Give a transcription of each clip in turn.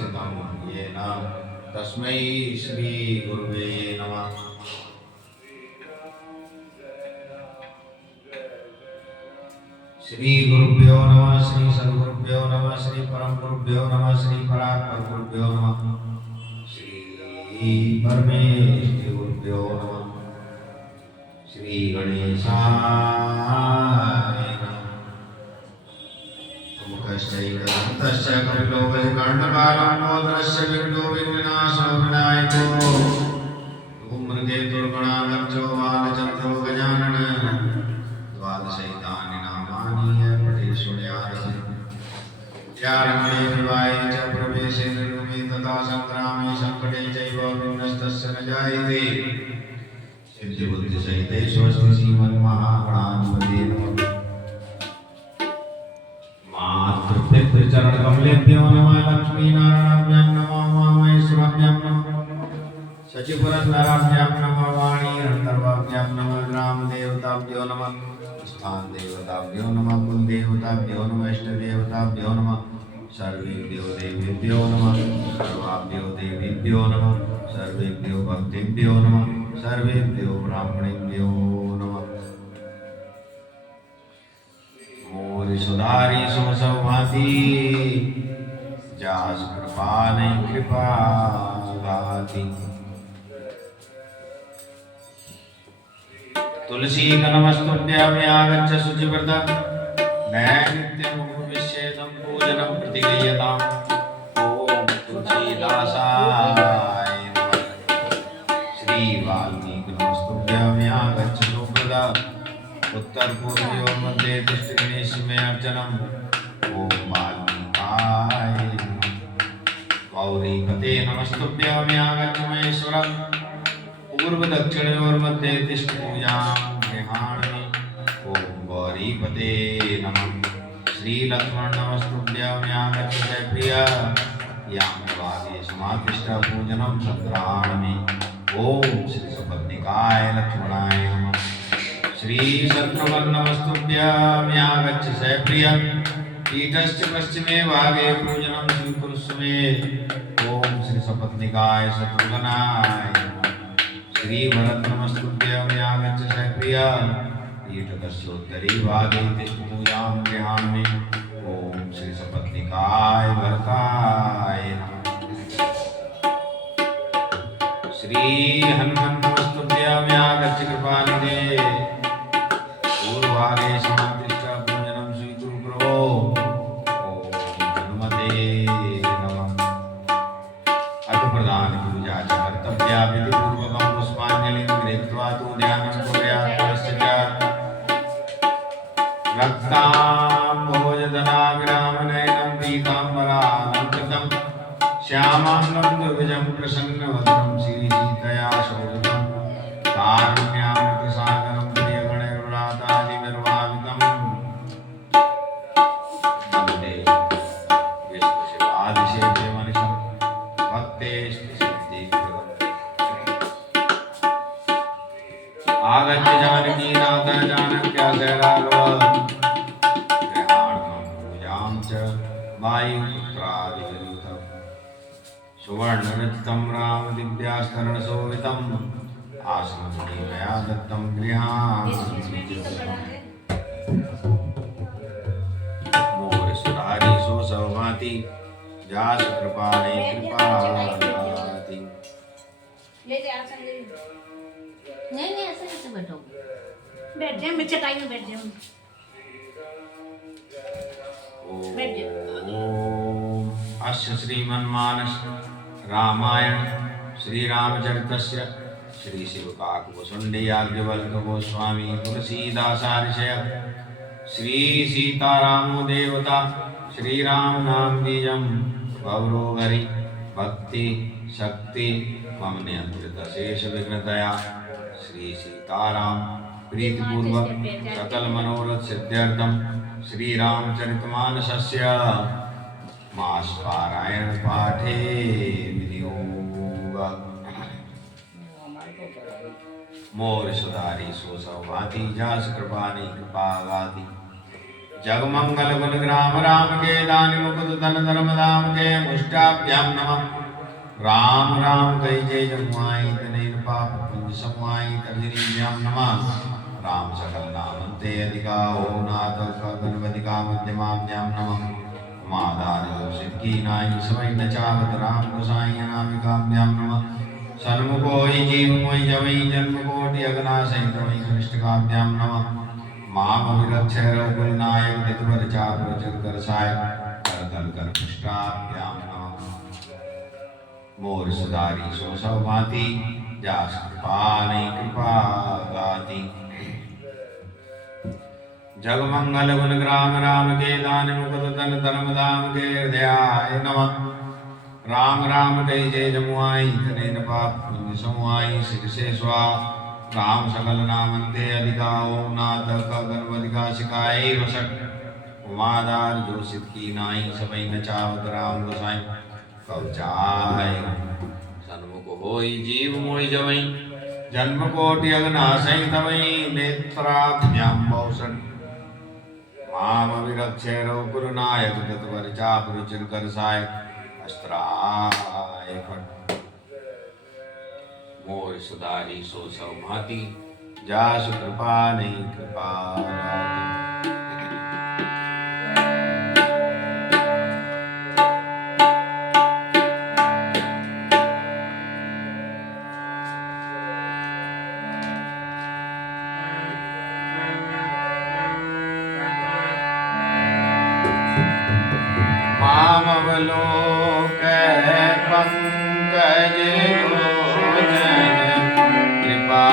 प्रतिष्ठितं येन तस्मै श्री गुरुवे नमः। श्री गुरुभ्यो नमः, श्री सद्गुरुभ्यो नमः, श्री परम गुरुभ्यो नमः, श्री परात्पर गुरुभ्यो नमः, श्री परमेश्वर गुरुभ्यो नमः, श्री गणेशाय नमः। मुखश्चैकदन्तश्च कपिलोकैकर्णकालाण्डोदरस्य विघ्नो विघ्ननाशो विनायको धूम्रकेतुर्गणाधर्जो बालचन्द्रो गजानन द्वादशैतानि नामानि पठे शृणुयात्। त्यारम्भे विवाहे च प्रवेशे निर्गमे तथा सङ्ग्रामे सङ्कटे चैव विघ्नस्तस्य न जायते। सिद्धिबुद्धिसहिते स्वस्ति श्रीमन्महागणाधिपतये नमः। मातृपितृचरणकमलेभ्यो नमः, लक्ष्मीनारायणाभ्यां नमः, उमामहेश्वराभ्यां नमः, शचिपुरन्दराभ्यां नमः, वाणीरन्तर्वाभ्यां नमः, ग्रामदेवताभ्यो नमः, स्थानदेवताभ्यो नमः, कुलदेवताभ्यो नमः, इष्टदेवताभ्यो नमः, सर्वेभ्यो देवेभ्यो नमः, सर्वाभ्यो देवीभ्यो नमः, सर्वेभ्यो भक्तेभ्यो नमः, सर्वेभ्यो ब्राह्मणेभ्यो नमः। मोरि सुधारी सो सौभाती जास कृपा नहीं कृपा गाती। तुलसी नमस्तुभ्यागच्छ शुचिव्रत नैनित्यमुपविश्येदं पूजनं प्रतिगृह्यताम्। ओम तुलसीदासाय नमः। श्री वाल्मीकि नमस्तुभ्यागच्छ सुप्रद उत्तर पूर्वयोर मध्ये तिष्ठ गणेश में अर्चनम। ओम वाल्मीकाय नमः। गौरीपते नमस्तुभ्यागच्छ महेश्वरम्। पूर्व दक्षिणयोर मध्ये तिष्ठ पूजां गृहाणि। ओम गौरीपते नमः। श्री लक्ष्मण नमस्तुभ्यागच्छ जयप्रिय यां भागे समातिष्ठ पूजनं संग्रहामि। ओम श्री सपत्निकाय लक्ष्मणाय नमः। श्री शत्रुघ्न नमस्तुभ्यागच्छ जयप्रिय पीठश्च पश्चिमे भागे पूजनं स्वीकुरुष्व मे। ओम श्री सपत्निकाय शत्रुघ्नाय नमः। श्री भरत नमस्तुभ्यागच्छ जयप्रिय पीठकस्योत्तरी भागे तिष्ठ पूजां गृहामि। ओम श्री सपत्निकाय भरताय नमः। श्री हनुमान नमस्तुभ्यागच्छ कृपानिधे पूर्वभागे समातिष्ठ पूजनं स्वीकुरु प्रभो। ओम हनुमते नमः। अथ प्रधान पूजा च कर्तव्या विधिपूर्वकं पुष्पाञ्जलिं गृहीत्वा तु ध्यानं कुर्यात्। परस्य च रक्ताम्भोजधनाभिरामनयनं पीताम्बरालङ्कृतं श्यामाङ्गं दुर्गजं प्रसन्नवदनं श्रीसीतया शोभितं कारुण्यामृतसागरं प्रियगणैर्व्रातादिभिर्भावितं वन्दे विष्णुशिवादिसेव्यमनिशं भक्तेष्टिसिद्धिप्रदम्। आगत्य जानकी नाथ जानक्या राघव गृहाणं पूजां च वायुपुत्रादिविरुद्धम्। सुवर्णरचितं रामदिव्यास्तरणशोभितम् आसनं मया दत्तं गृहाणि। मोर सुधारी सो सौभाति जास कृपाणे कृपाति। नहीं नहीं ऐसे कैसे बैठोगे? बैठ जाए, मैं चटाई में बैठ जाऊँ। बैठ जाओ। ओम अस्य श्रीमन्मानस रामायण श्री रामचरितस्य श्री शिवकाकुसुंडी याज्ञवल्क्य गोस्वामी तुलसीदासार्षय श्री सीतारामो देवता श्री राम नाम बीजम गौरोगरि भक्ति शक्ति मम नियंत्रित शेष विघ्नतया श्री सीताराम प्रीतिपूर्वक सकल मनोरथ सिद्ध्यर्थम श्री रामचरितमानसस्य मास पारायण पाठे विनियोग। मोर सुधारी सो सौभाति जास कृपानि कृपा गाति। जगमंगल गुण ग्राम राम के दानि मुकुट धन धर्म धाम के मुष्टाभ्याम नमः राम राम कहि जय जमुआई तनैन पाप पुंज समुआई तर्जनीभ्याम नमः राम सकल नामन्ते अधिका ओम नाथ गणपति का मध्यमाभ्याम नमः मादार्य सिद्धि नाई समय न चावत राम गोसाई अनामिकाभ्याम नमः सन्मुखो हि जीव मोहि जवै जन्म कोटि अगनाशय तवै कनिष्ठकाभ्याम नमः माम विरक्षय रघुकुल नायक दितवर चाप कर साय कर दल कर पृष्ठाभ्याम नमः मोर सुधारी सो सब भांति जास कृपा नहीं कृपा गाती जगमंगल गुण ग्राम राम के दान मुकुट धन धर्म धाम के हृदयाय नमः राम राम कहि जय जमुआई तनैन पाप पुंज समुआई सिर से स्वा राम सकल नामन्ते अधिका ओम नाथ गणपति का शिकाय वसट उमादार जो सिद्ध की नाई सबई न चावत राम गोसाई कब चाय सन्मुख होई जीव मोहि जवई जन्म कोटि अगनाशय तवई नेत्राभ्याम बहुसन माम विरक्षय रघुकुल नायक तत्वर चाप रुचिर कर साय अस्त्राय फट मोर सुधारी सो सब भांति जासु कृपा नहीं कृपा मामवलोक पंकज लोचन कृपा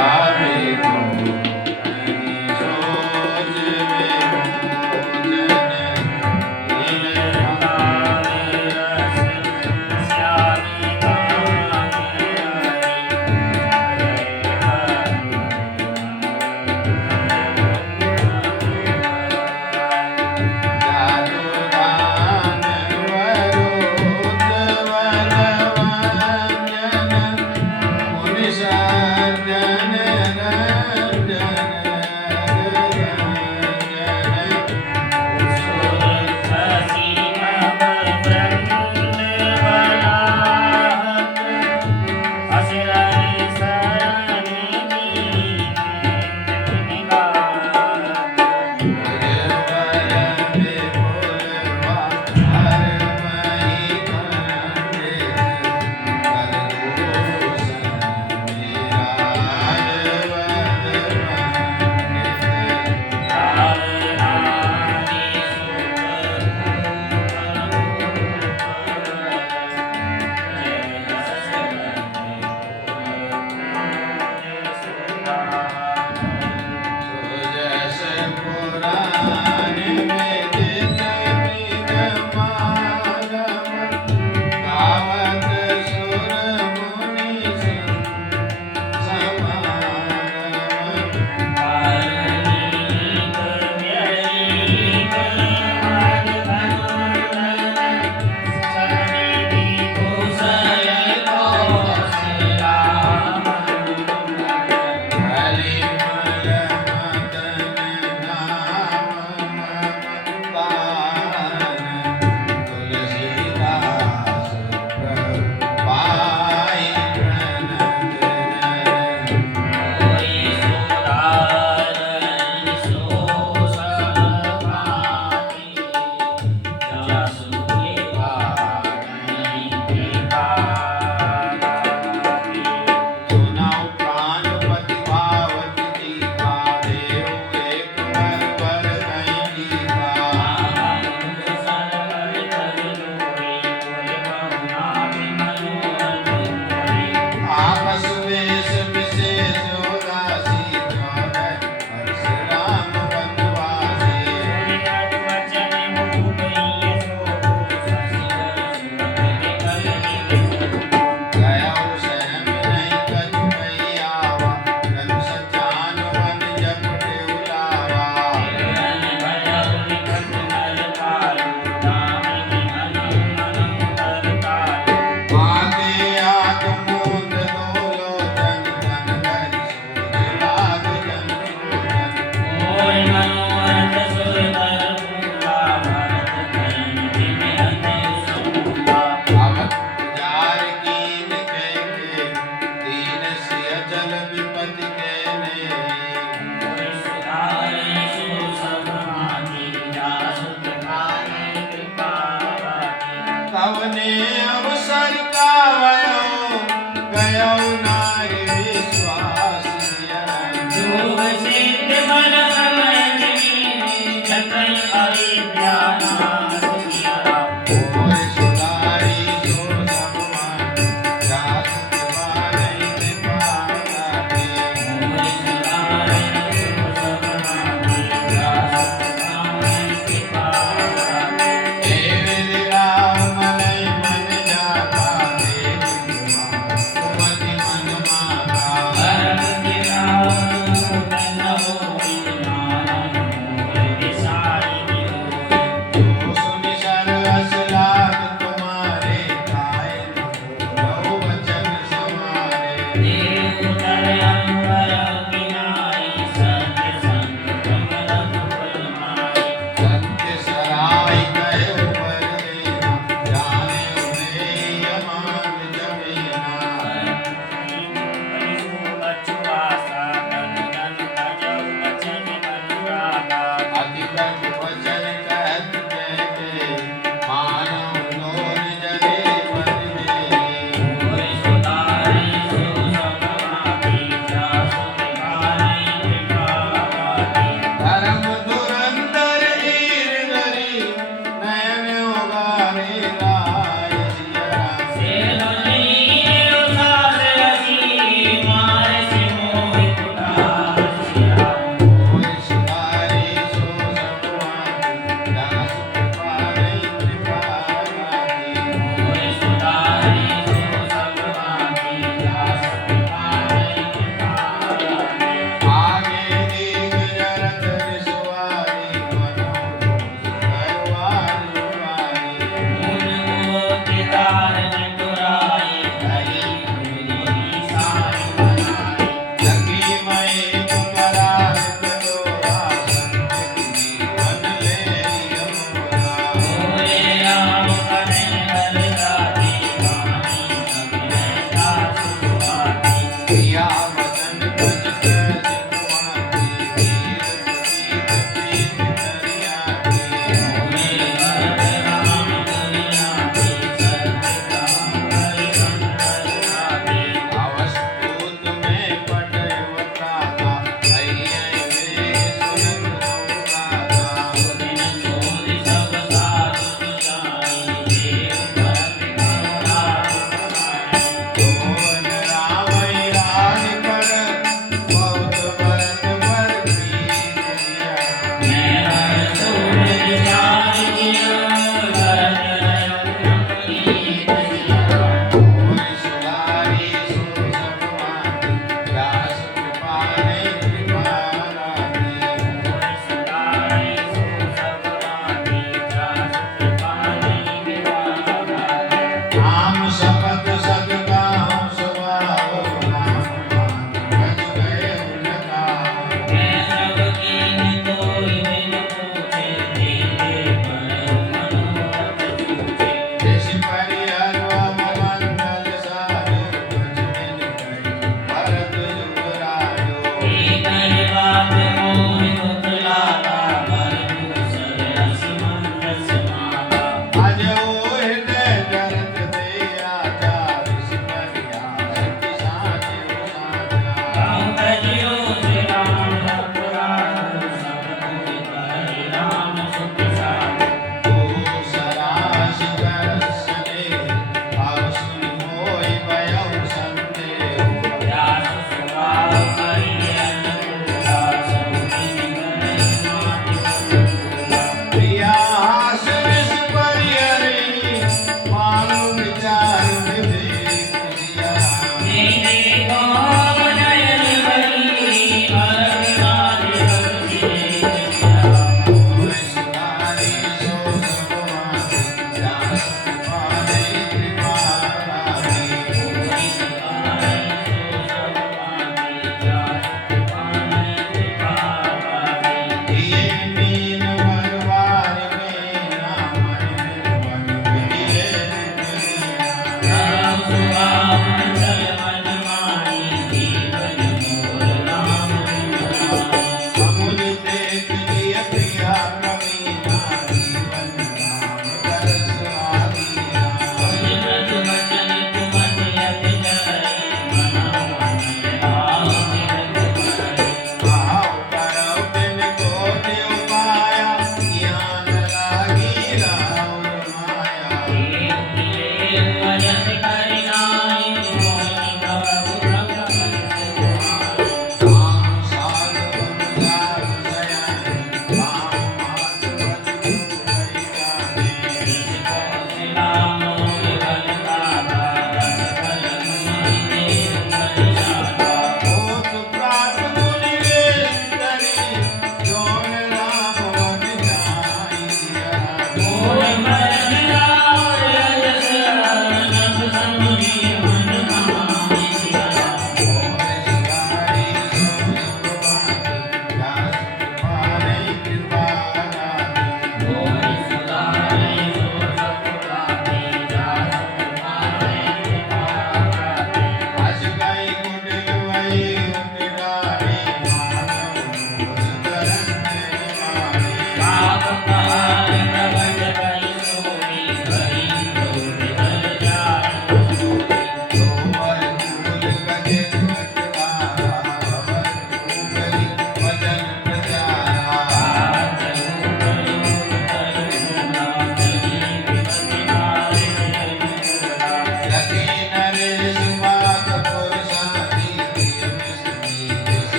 अपने अवसर का वयो गयो नारी विश्वास दिया योग सिद्ध बल समय नहीं जतन अविद्या नाश किया ओय सुधारी सो सबमान दास कृपा नहीं कृपा लागे मोहि सुधारे सब माहि दास नामि कृपा लागे हे विराम मनय मन जाता हे कुमति मन माता परम गिराव न होई नानक मोहि विसाई होई जो सुनि सरस लाग तुम्हारे खाए लो वचन समारे देव तर अंबर गिनाई सत्य संग कमल फल माई सत्य सराय कहे ऊपर देना जाने उन्हें यमान जमीना अधिकत वचन कहत कहते मानव लोन जले मन में धर्म धुरंधर हीर धरी नयन उगारे लाय सिया कोई सुधारे सो सबमान दास कृपा नहीं कृपा लागे आगे दीग जरत रिसवारी मनो करवार वारी लगी मई कुमरार करो आसन जीवन ले यमोरा प्रिया वचन तुझ कर सिखवाती वीर प्रतीत प्रीत दरिया अवस्तूत में पटवता था अय्य वे सुनत होता भुवन राम राज कर बहुत भरत पर प्रीत दिया कोई सुधारी सो सबमान दास कृपा नहीं कृपा लागे नाम शपथ सदगाम सुभाओ नाम मान गज गए उनका जैसी परिहरवा मंगल सारो बचन गई भरत युवराजो आज ओ हृदय जरत दे आचार ऋषि परिहार की साचे साचा ओ सराश करसने भाव सुनि मोहि भयउ संदेह प्रिया हास विष परिहरे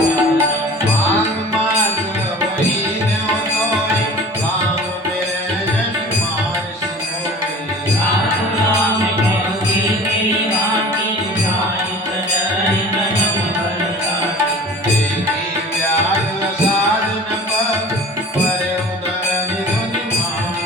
માંગ માગ વહી દેવ તોય કામ મેરે જન મારસ મોય રામ રામ કહોગી મેરી વાતી જાય તજરી નયમ ભરતાતી દેખી વ્યાજ સાધન પર પરે ઉદર નિધુનિ માંગ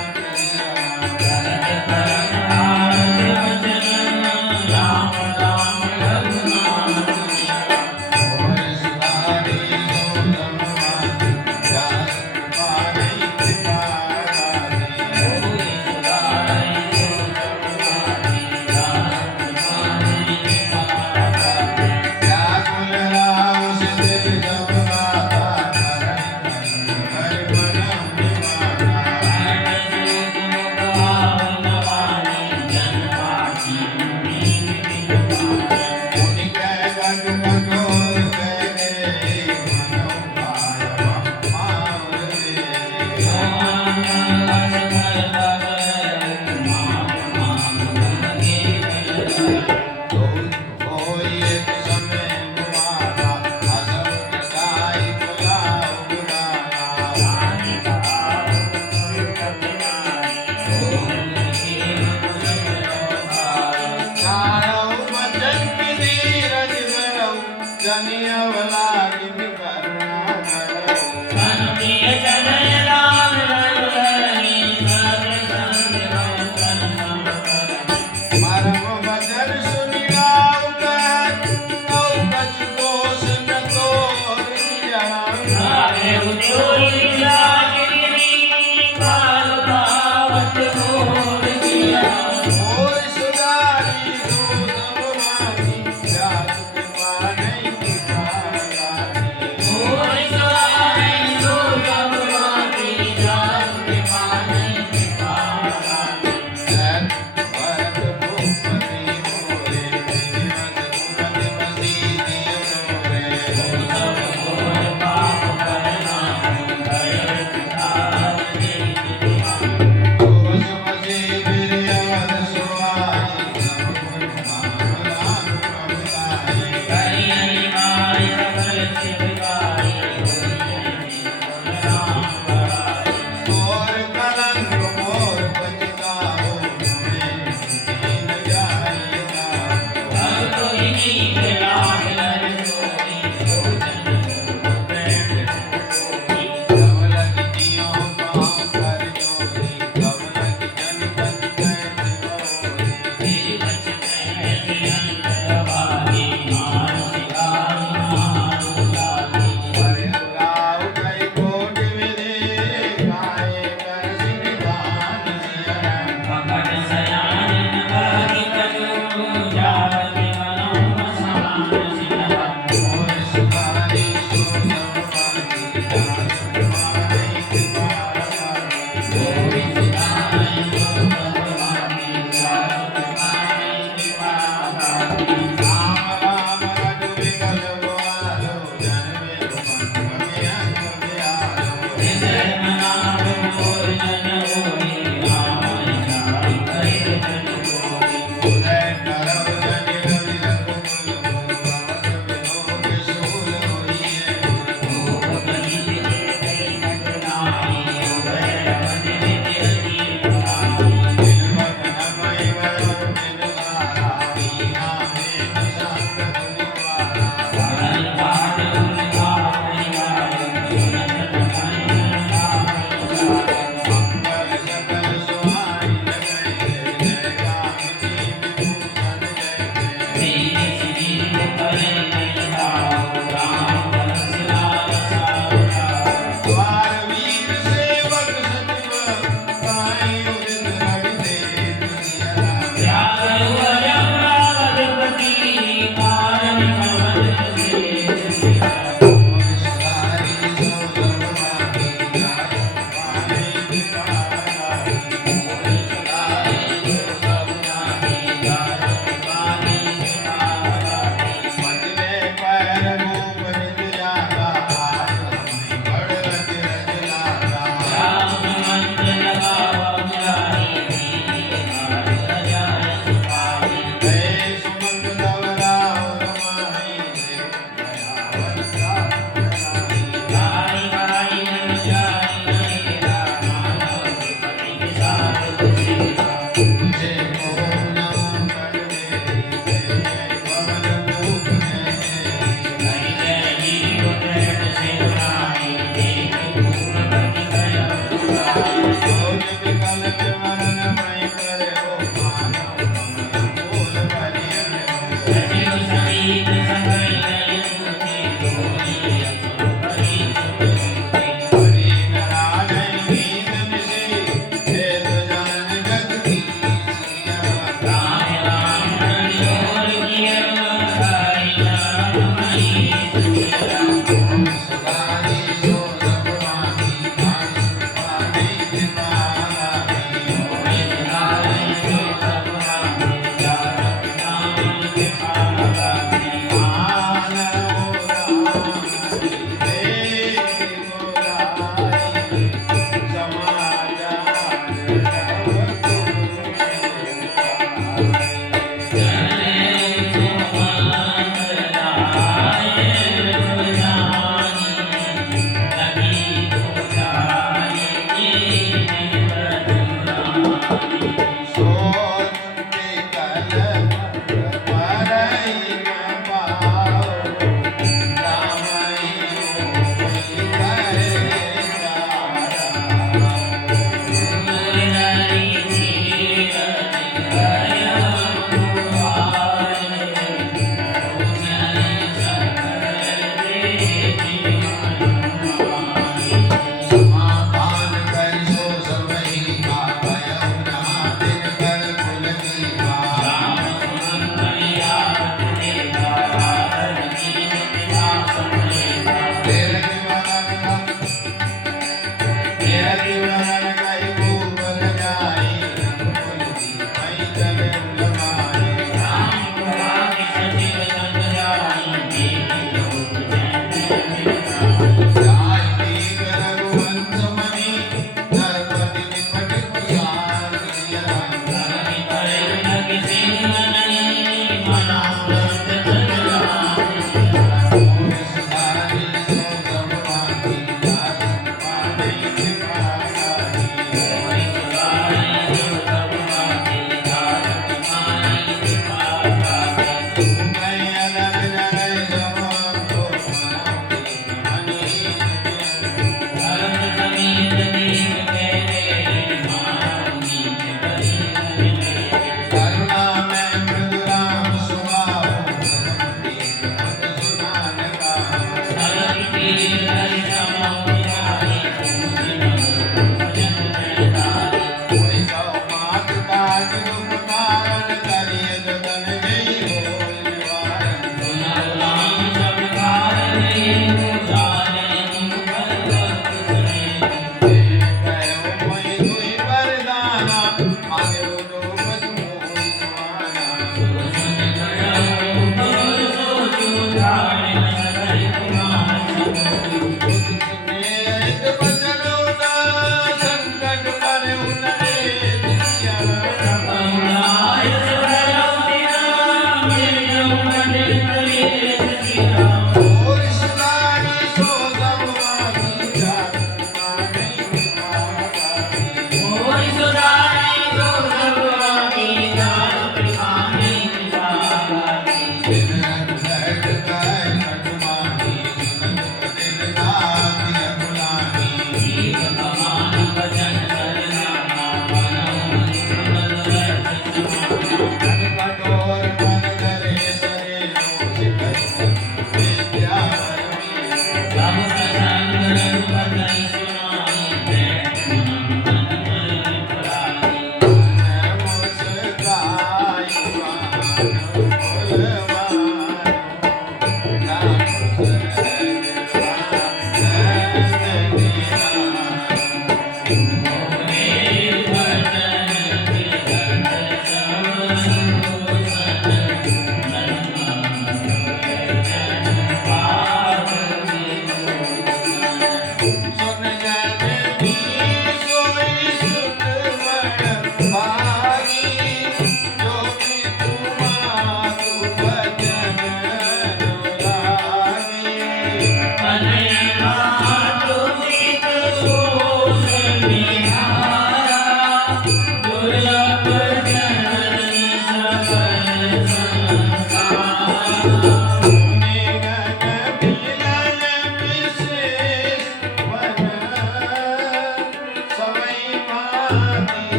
Bye.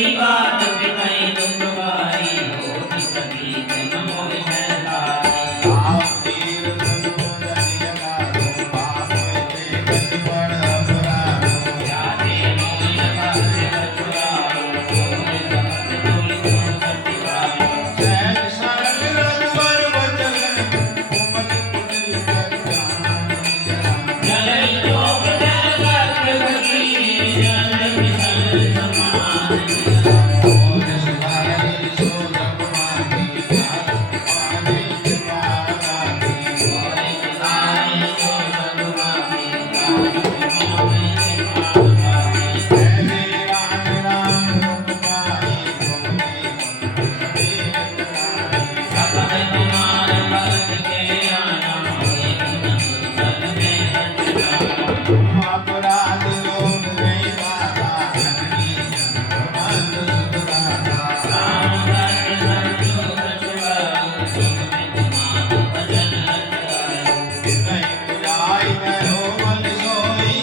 कई बात बिताई दुख भाई होत सभी जन मोहि महतारी आप तीर धनुष धरि लगारो, पाप ते गति बड़ अपराधो। जाते मोहि लगाते बछुआरो होय समत तुम तुम सतिवारो सहज सरल रघुबर वचन, कुमति कुटिल कल्याण जरा। जलई लोक जल गर्भ भगी जल विसल समान और सिधारि सो जग माही, दास पाने कृपादाती। होय सदाई सो सदुमाही दास मोहि कृपादाती ऐसे राम राम रूप पाई, तुमने मन देव सकल कुमार भरत के आना होय गुण कुशल में रचना अपराध लोग नहीं दाता, धनी ब्रह्मांड सुखदाता। राम धर्म संयोग छुड़ाओ सुख में तुम्हारा भजन रचाओ नहीं बुझाई करो मन सोई,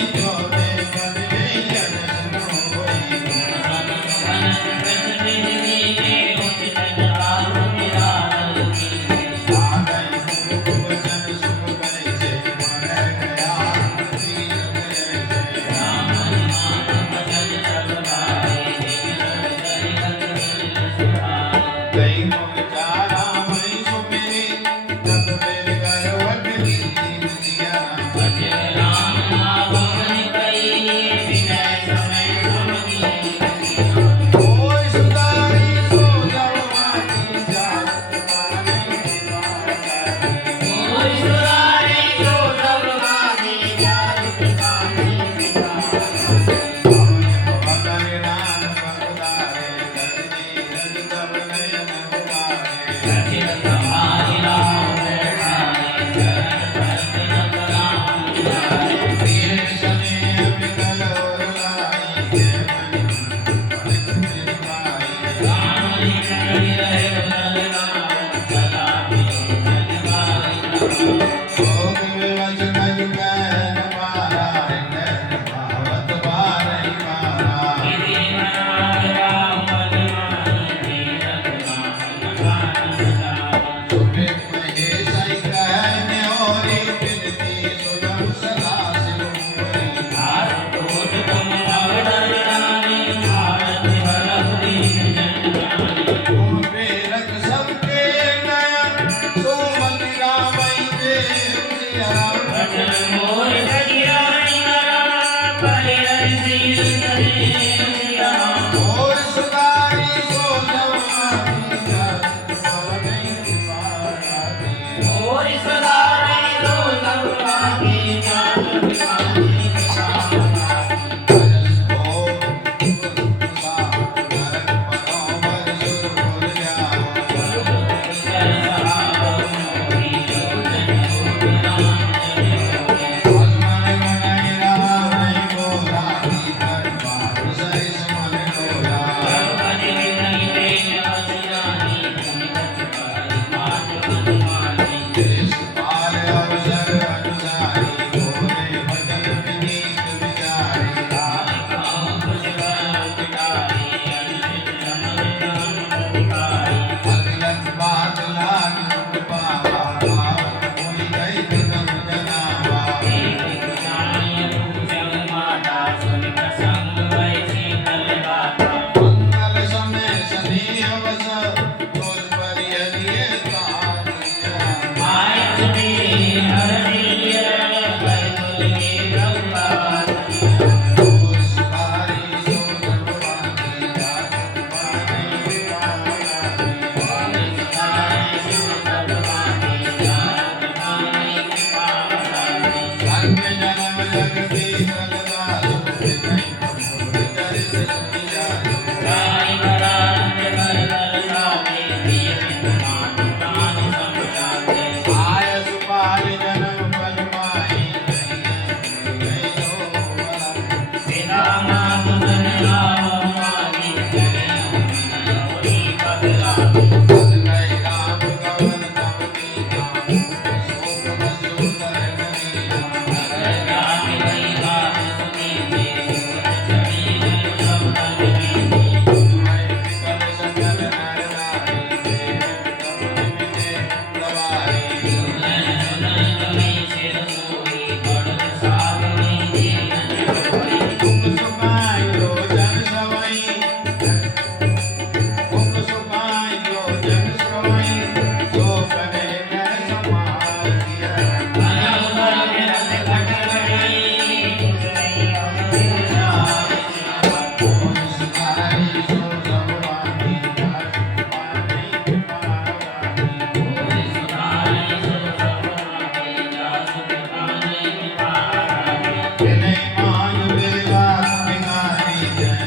વિનય માન વિલાસ વિનારી જન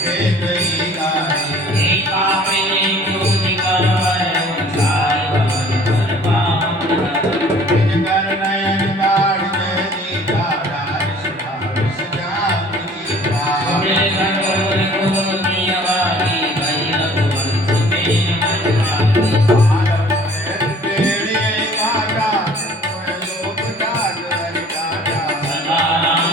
કે ગઈ ગારી એકાપીને તુજ કરવર સાય પરપામ નિજ કર નયન બાળ જય ગાડા વિશ્વાસ જાગી સુરે કઠોર કોટિ વારી ભય રઘુવંશ કે મનવારી ભારત મેં તેડી ગાડા લોક જાગ હરિ ગાડા સદા રામ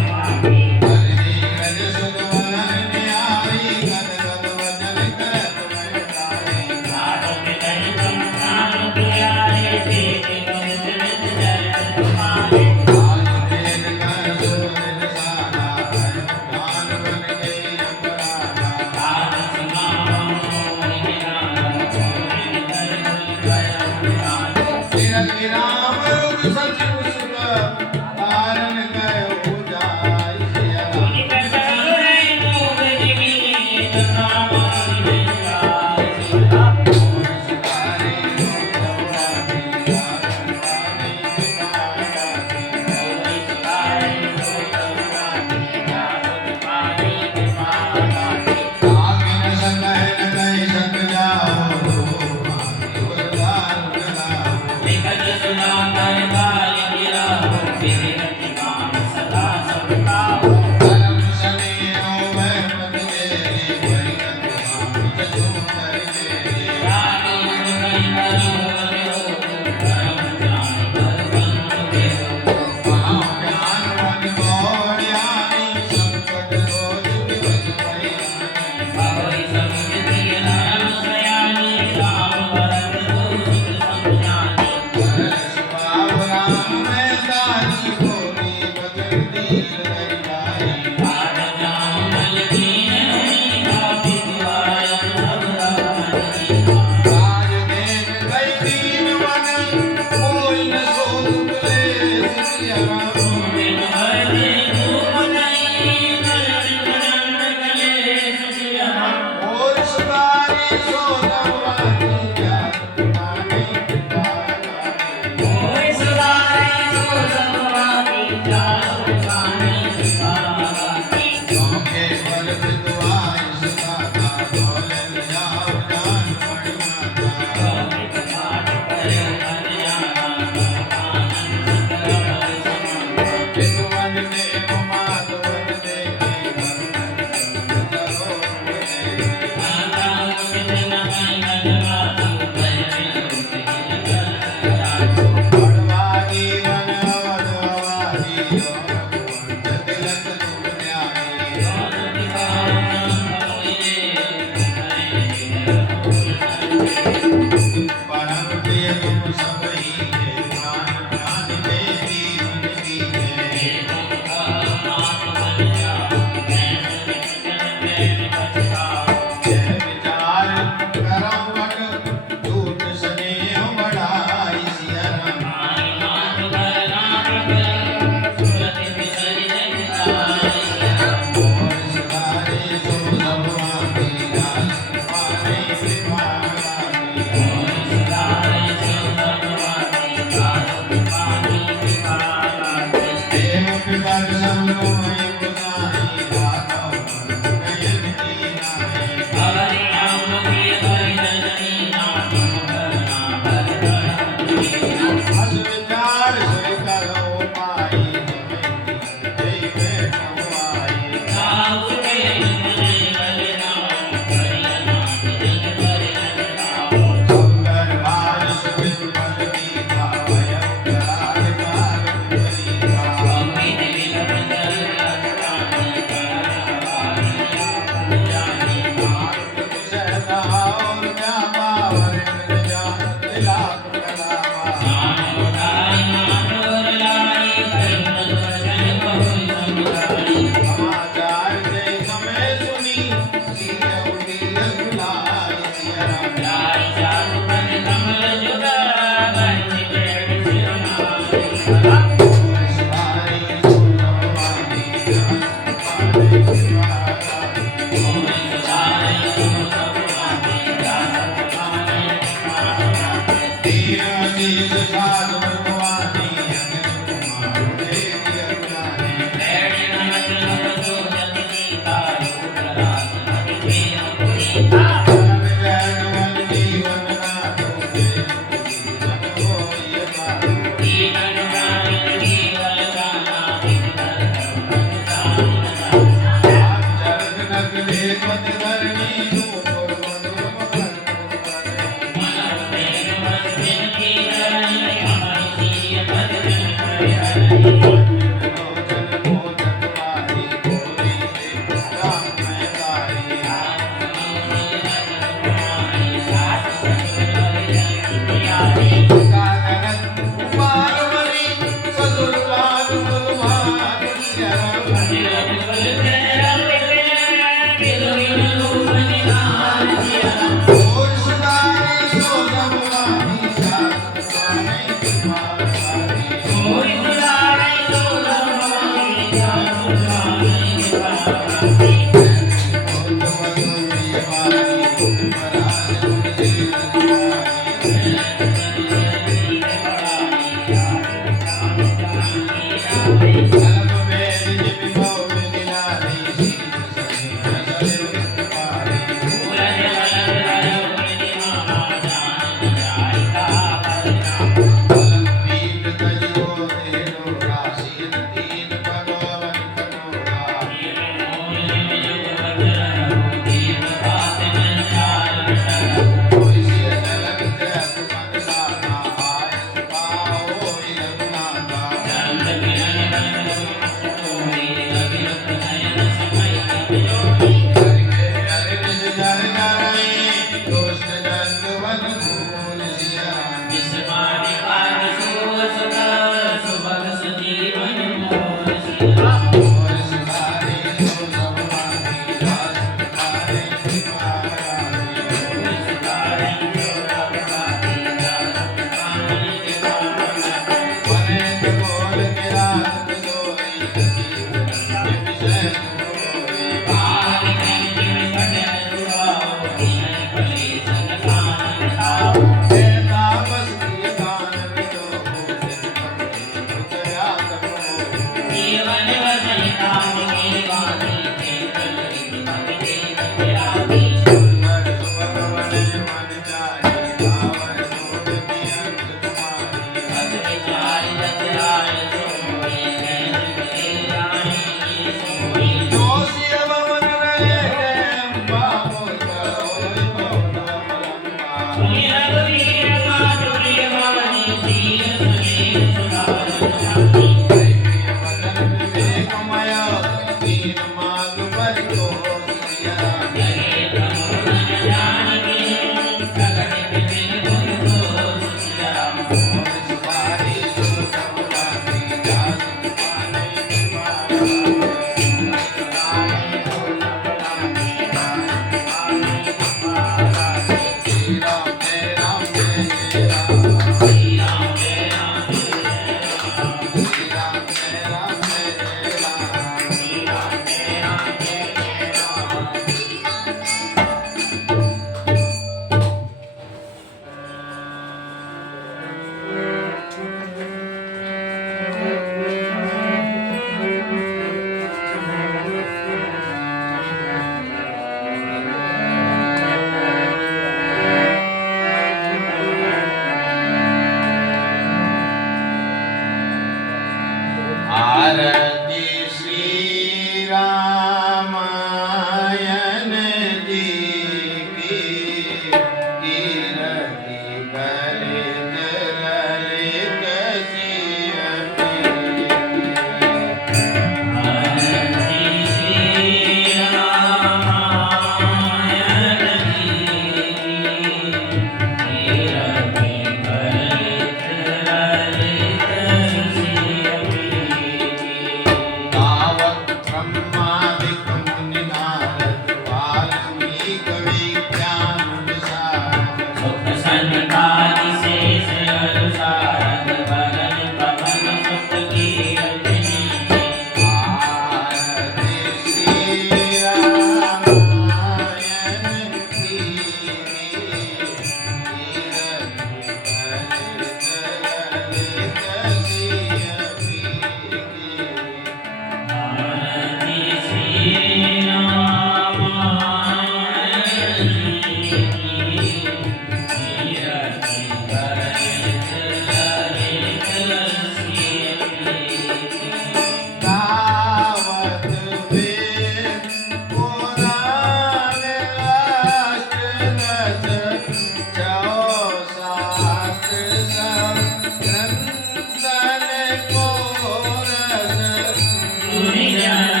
મુનિ જન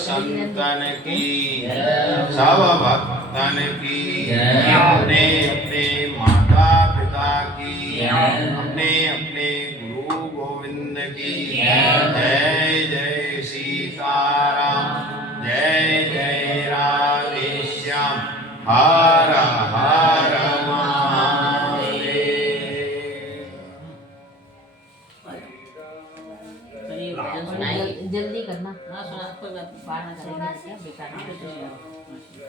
संतन की सब भक्तन की अपने अपने माता पिता की अपने अपने गुरु गोविंद की जय जय सीताराम जय जय राधेश्याम हर हर महादेव। जल्दी करना हाँ सुना कोई बात नहीं बाहर करेंगे क्या बेकार नहीं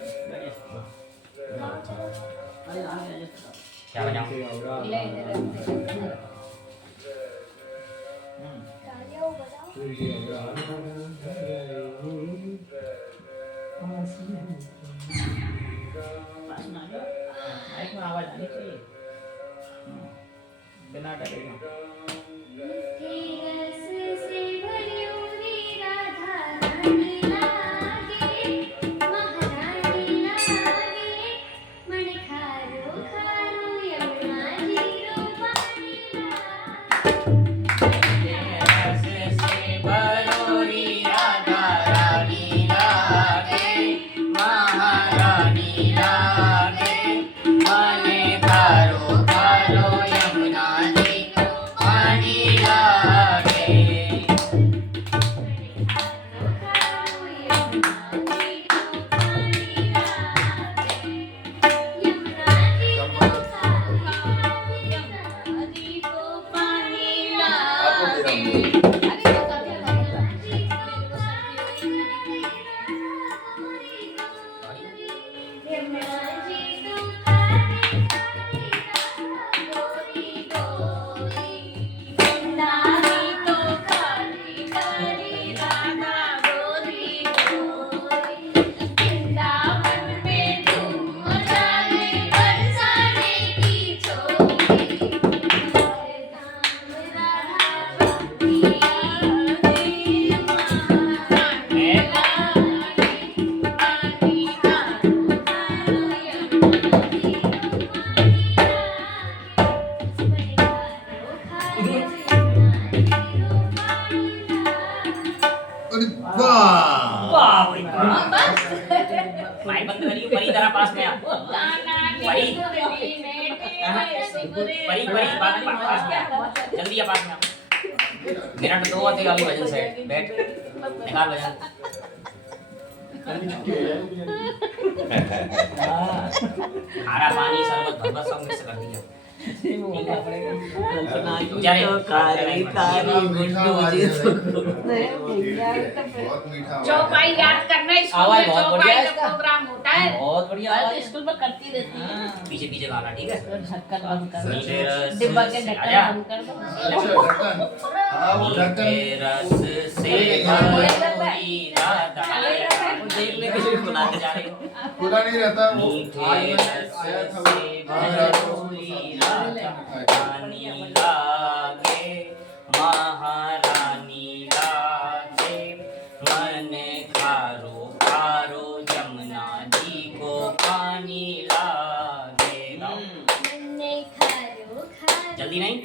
अरे आ गया क्या बजाऊं माइक में आवाज आनी चाहिए बिना डरे ना यमुना जी को पानी लागे अरे वाह वाह भाई वाह। हाँ, बस माइक बंद करिए परी तरह पास में आप परी परी परी पास में पास में आप। जल्दी आ पास में आप। मिनट 2 होते अभी भजन से बैठ निकाल भजन खारा पानी शरबत भरबत सब मिक्स कर दिया जा रहे बहुत मीठा चौपाई याद करना स्कूल आवाज में बहुत बढ़िया चौपाई है का इसका। प्रोग्राम होता है। बहुत बढ़िया मैं आवाज तो है। स्कूल में करती रहती हूँ पीछे पीछे गाना ठीक है ढक्कन बंद कर दो मीठे रस डिब्बा के से- ढक्कन आजा। बंद कर दो अच्छा ढक्कन हाँ वो मीठे ढक्कन रस से भरी राधा देख ले किसी को बुलाते जा रहे हो खुला नहीं रहता वो मीठे आया रस था से वो भरी राधा रानी लागे महारानी लागे मन खारो खारो जमुना जी को पानी लागे मैंने खारो खारो जल्दी नहीं